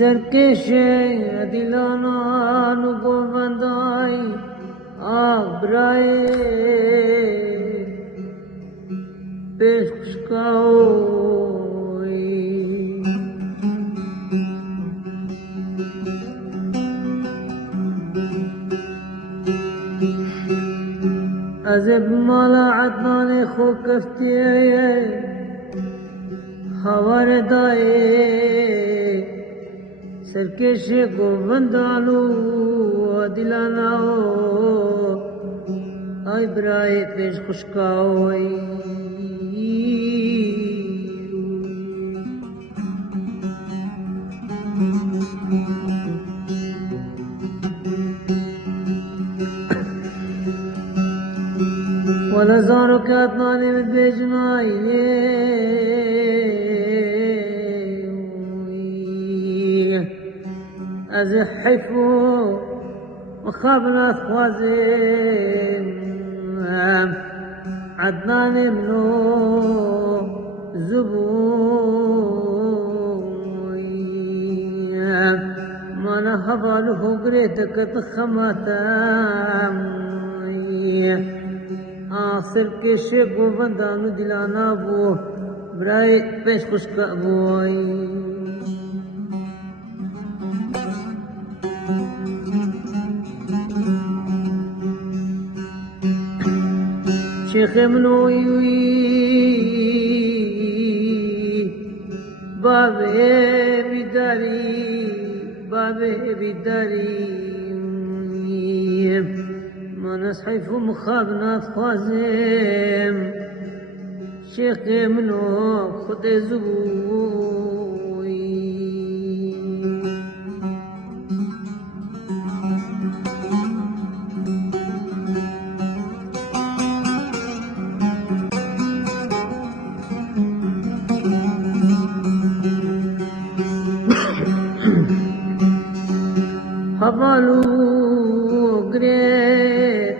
سرکش دلانان گوبندای آبرای پیشکاوی از مالا عدنان خو کفتیه خبر دای سرکش گوبندانو دلاناو آی برای پیش خشکاوی ولزارو کاتنانی بدجنایی از حیفو مخابنات خوازم عدنان منو زبوی مانا حوالو قريتك تخماتم آخر کے شیخ و بندانو دلانا بو برای پیش خشکا بوئی شیخ منوی بابے بیداری من صحيف مخابنات خوازم شيخ منو خد زبوي حوالو قريت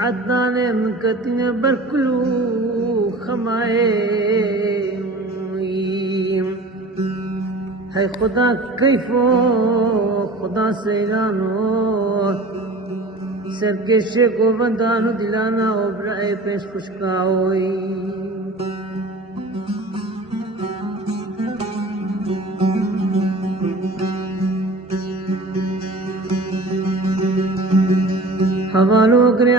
عدنان مكتن بركلو خمائم ہے خدا کیفو خدا سیلانو سرکش گوبندانو دلانا و برائے پیش خشکاوئی حوالو کرے